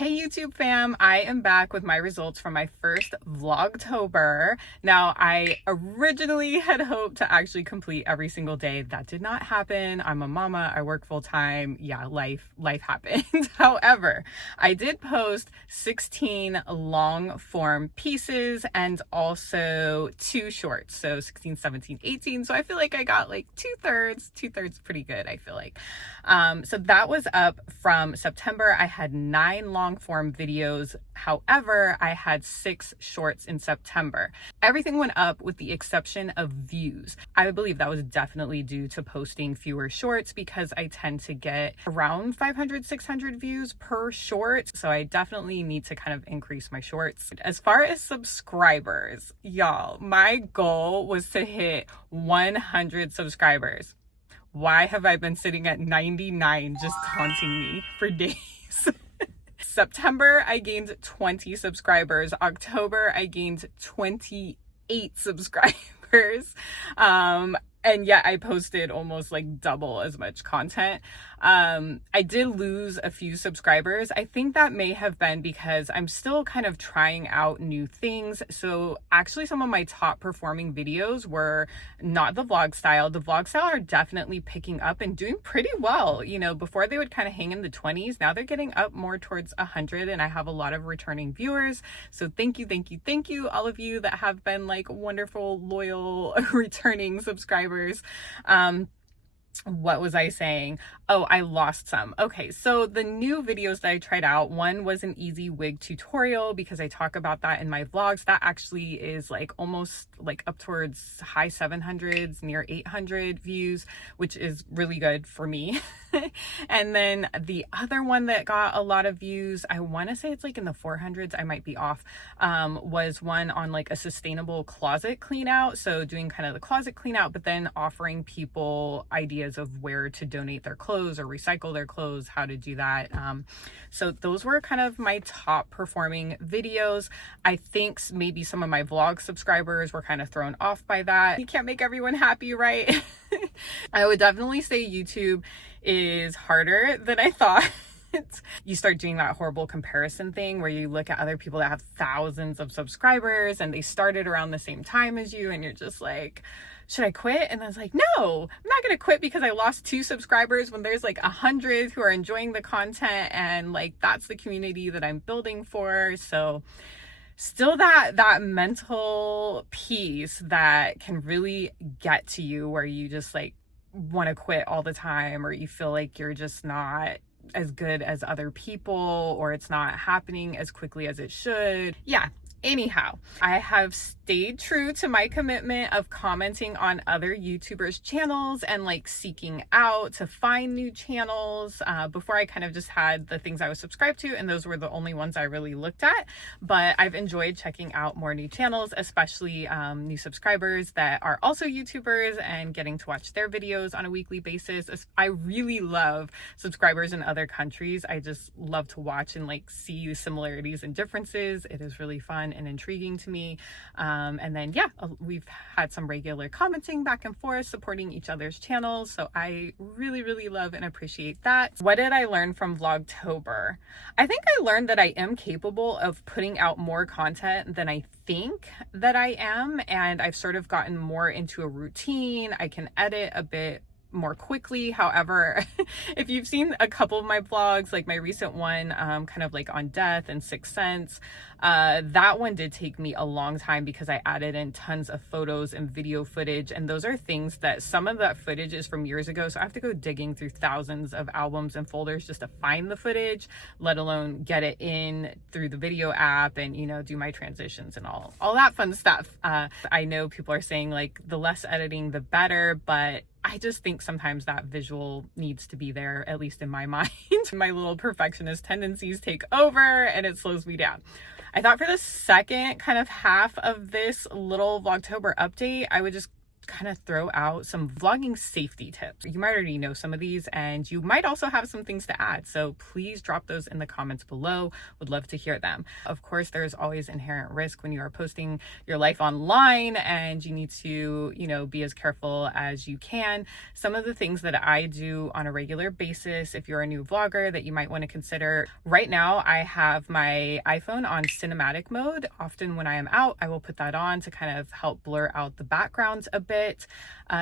Hey YouTube fam, I am back with my results from my first Vlogtober. Now, I originally had hoped to actually complete every single day. That did not happen. I'm a mama, I work full time. Yeah, life happened. However, I did post 16 long form pieces and also 2 shorts. So 16, 17, 18. So I feel like I got like two-thirds pretty good, I feel like. So that was up from September. I had 9 long form videos. However, I had 6 shorts in September. Everything went up with the exception of views. I believe that was definitely due to posting fewer shorts because I tend to get around 500, 600 views per short. So I definitely need to kind of increase my shorts. As far as subscribers, y'all, my goal was to hit 100 subscribers. Why have I been sitting at 99 just taunting me for days? September, I gained 20 subscribers. October, I gained 28 subscribers. And yet I posted almost like double as much content. I did lose a few subscribers. I think that may have been because I'm still kind of trying out new things. So actually some of my top performing videos were not the vlog style. The vlog style are definitely picking up and doing pretty well. You know, before they would kind of hang in the 20s. Now they're getting up more towards 100 and I have a lot of returning viewers. So thank you, all of you that have been like wonderful, loyal, returning subscribers. What was I saying? Oh, I lost some. Okay, so the new videos that I tried out, one was an easy wig tutorial because I talk about that in my vlogs. That actually is like almost like up towards high 700s, near 800 views, which is really good for me. And then the other one that got a lot of views, I want to say it's like in the 400s, I might be off, was one on like a sustainable closet clean out. So doing kind of the closet clean out, but then offering people ideas of where to donate their clothes or recycle their clothes, how to do that. So those were kind of my top performing videos. I think maybe some of my vlog subscribers were kind of thrown off by that. You can't make everyone happy, right? I would definitely say YouTube is harder than I thought. You start doing that horrible comparison thing where you look at other people that have thousands of subscribers and they started around the same time as you and you're just like, should I quit? And I was like, no, I'm not going to quit because I lost 2 subscribers when there's like 100 who are enjoying the content and like that's the community that I'm building for. So still that mental piece that can really get to you where you just like want to quit all the time or you feel like you're just not as good as other people or it's not happening as quickly as it should. Yeah. Anyhow, I have stayed true to my commitment of commenting on other YouTubers' channels and like seeking out to find new channels. Before I kind of just had the things I was subscribed to and those were the only ones I really looked at. But I've enjoyed checking out more new channels, especially new subscribers that are also YouTubers and getting to watch their videos on a weekly basis. I really love subscribers in other countries. I just love to watch and like see similarities and differences. It is really fun and intriguing to me. And then yeah, we've had some regular commenting back and forth, supporting each other's channels. So I really love and appreciate that. What did I learn from Vlogtober? I think I learned that I am capable of putting out more content than I think that I am. And I've sort of gotten more into a routine. I can edit a bit more quickly. However, if you've seen a couple of my vlogs, like my recent one, kind of like on death and Sixth Sense, that one did take me a long time because I added in tons of photos and video footage. And those are things that some of that footage is from years ago. So I have to go digging through thousands of albums and folders just to find the footage, let alone get it in through the video app and, you know, do my transitions and all that fun stuff. I know people are saying like the less editing, the better, but I just think sometimes that visual needs to be there, at least in my mind. My little perfectionist tendencies take over and it slows me down. I thought for the second kind of half of this little Vlogtober update, I would just kind of throw out some vlogging safety tips. You might already know some of these, and you might also have some things to add. So please drop those in the comments below. Would love to hear them. Of course, there's always inherent risk when you are posting your life online, and you need to, be as careful as you can. Some of the things that I do on a regular basis, if you're a new vlogger, that you might want to consider. Right now, I have my iPhone on cinematic mode. Often when I am out, I will put that on to kind of help blur out the background a bit.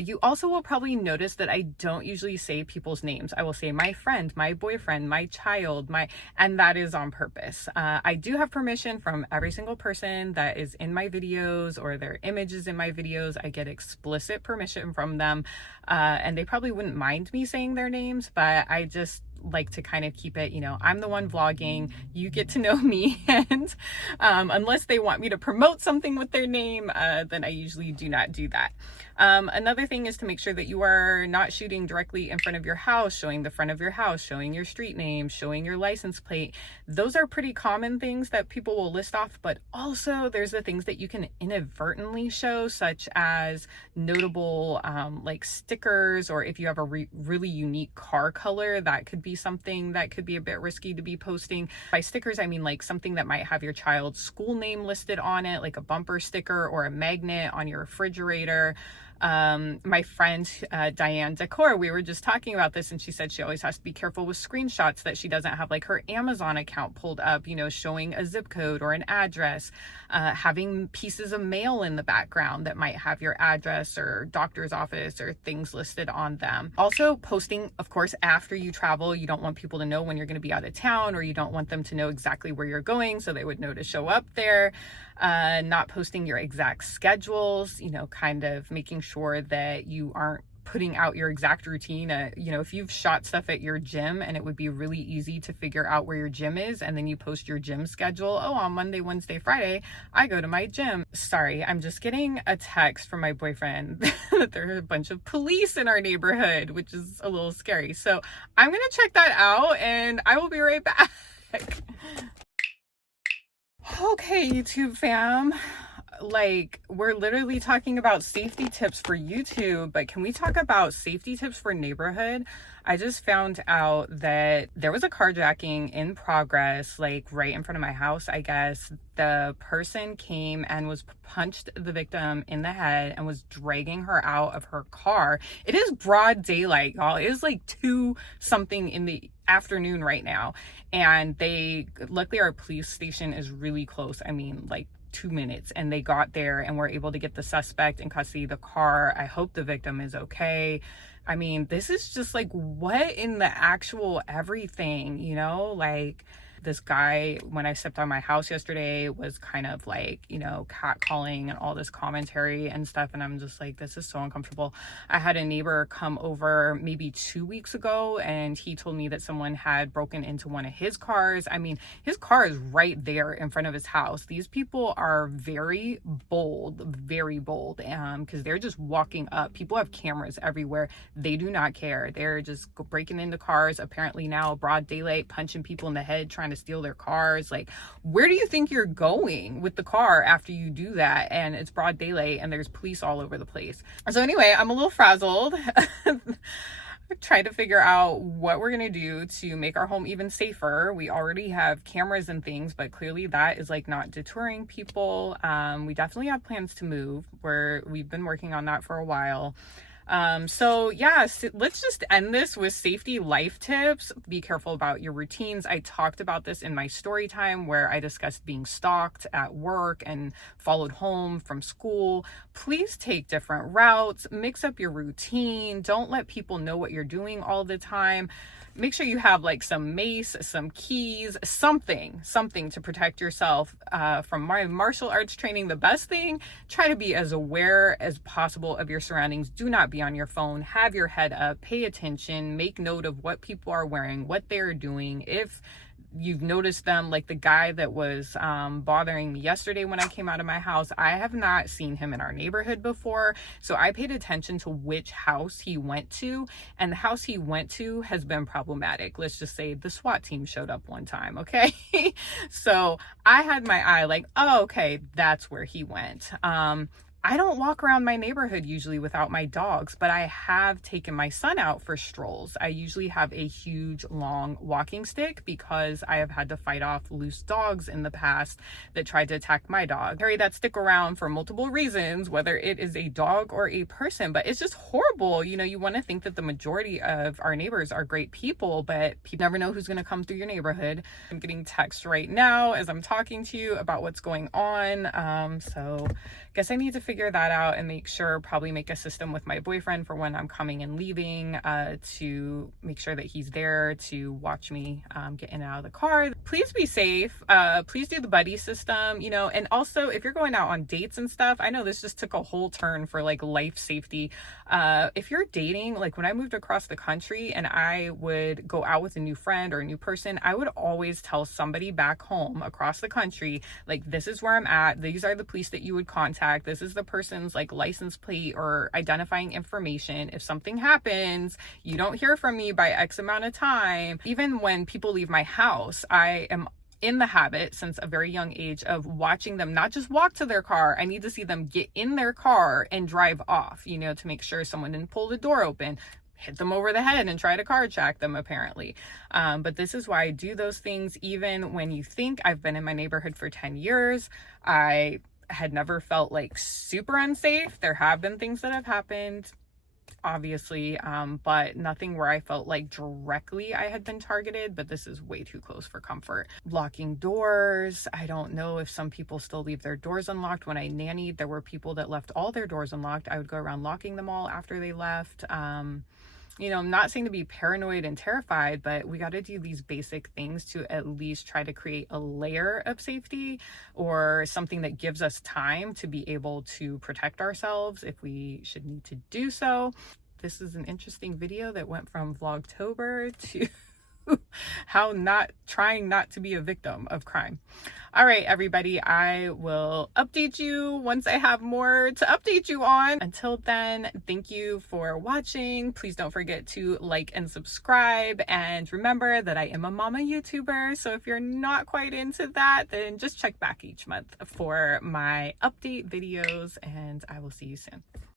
You also will probably notice that I don't usually say people's names. I will say my friend, my boyfriend, my child, and that is on purpose. I do have permission from every single person that is in my videos or their images in my videos. I get explicit permission from them, and they probably wouldn't mind me saying their names, but I just like to kind of keep it, I'm the one vlogging, you get to know me, and unless they want me to promote something with their name, then I usually do not do that. Another thing is to make sure that you are not shooting directly in front of your house, showing the front of your house, showing your street name, showing your license plate. Those are pretty common things that people will list off, but also there's the things that you can inadvertently show, such as notable like stickers, or if you have a really unique car color, that could be something that could be a bit risky to be posting. By stickers, I mean like something that might have your child's school name listed on it, like a bumper sticker or a magnet on your refrigerator. My friend Diane Decor, we were just talking about this, and she said she always has to be careful with screenshots that she doesn't have like her Amazon account pulled up, showing a zip code or an address, having pieces of mail in the background that might have your address or doctor's office or things listed on them. Also posting, of course, after you travel. You don't want people to know when you're going to be out of town, or you don't want them to know exactly where you're going so they would know to show up there. Not posting your exact schedules, kind of making sure that you aren't putting out your exact routine. If you've shot stuff at your gym and it would be really easy to figure out where your gym is, and then you post your gym schedule. Oh, on Monday, Wednesday, Friday, I go to my gym. Sorry, I'm just getting a text from my boyfriend that there are a bunch of police in our neighborhood, which is a little scary. So I'm going to check that out, and I will be right back. Okay, YouTube fam, we're literally talking about safety tips for YouTube, but can we talk about safety tips for neighborhood? I just found out that there was a carjacking in progress, right in front of my house, I guess. The person came and punched the victim in the head and was dragging her out of her car. It is broad daylight, y'all. It is 2 something in the afternoon right now. And luckily our police station is really close. 2 minutes, and they got there and were able to get the suspect in custody. The car, I hope the victim is okay. This is just what in the actual everything, this guy, when I stepped on my house yesterday, was kind of catcalling and all this commentary and stuff. And I'm just this is so uncomfortable. I had a neighbor come over maybe 2 weeks ago, and he told me that someone had broken into one of his cars. His car is right there in front of his house. These people are very bold, because they're just walking up. People have cameras everywhere. They do not care. They're just breaking into cars, apparently now broad daylight, punching people in the head, trying to steal their cars. Where do you think you're going with the car after you do that? And it's broad daylight and there's police all over the place. So anyway, I'm a little frazzled. Trying to figure out what we're going to do to make our home even safer. We already have cameras and things, but clearly that is not deterring people. We definitely have plans to move. We've been working on that for a while. So let's just end this with safety life tips. Be careful about your routines. I talked about this in my story time where I discussed being stalked at work and followed home from school. Please take different routes, mix up your routine. Don't let people know what you're doing all the time. Make sure you have some mace, some keys, something to protect yourself. From my martial arts training, the best thing, try to be as aware as possible of your surroundings. Do not be on your phone. Have your head up, pay attention, make note of what people are wearing, what they're doing. If you've noticed them, like the guy that was bothering me yesterday when I came out of my house, I have not seen him in our neighborhood before, so I paid attention to which house he went to, and the house he went to has been problematic. Let's just say the SWAT team showed up one time, okay? So I had my eye oh, okay, that's where he went. I don't walk around my neighborhood usually without my dogs, but I have taken my son out for strolls. I usually have a huge long walking stick because I have had to fight off loose dogs in the past that tried to attack my dog. I carry that stick around for multiple reasons, whether it is a dog or a person, but it's just horrible. You know, you want to think that the majority of our neighbors are great people, but people never know who's going to come through your neighborhood. I'm getting text right now as I'm talking to you about what's going on. So guess I need to figure that out and make sure, probably make a system with my boyfriend for when I'm coming and leaving, to make sure that he's there to watch me get in and out of the car. Please be safe. Please do the buddy system, you know, and also if you're going out on dates and stuff, I know this just took a whole turn for like life safety. If you're dating, like when I moved across the country and I would go out with a new friend or a new person, I would always tell somebody back home across the country, like, this is where I'm at. These are the police that you would contact. This is the person's like license plate or identifying information. If something happens, you don't hear from me by X amount of time. Even when people leave my house, I am in the habit since a very young age of watching them not just walk to their car. I need to see them get in their car and drive off, you know, to make sure someone didn't pull the door open, hit them over the head and try to carjack them, apparently. But this is why I do those things. Even when you think, I've been in my neighborhood for 10 years, I had never felt like super unsafe. There have been things that have happened, obviously, but nothing where I felt like directly I had been targeted, but this is way too close for comfort. Locking doors. I don't know if some people still leave their doors unlocked. When I nannied, there were people that left all their doors unlocked. I would go around locking them all after they left. You know, I'm not saying to be paranoid and terrified, but we got to do these basic things to at least try to create a layer of safety or something that gives us time to be able to protect ourselves if we should need to do so. This is an interesting video that went from Vlogtober to trying not to be a victim of crime. All right, everybody, I will update you once I have more to update you on. Until then, thank you for watching. Please don't forget to like and subscribe. And remember that I am a mama YouTuber. So if you're not quite into that, then just check back each month for my update videos, and I will see you soon.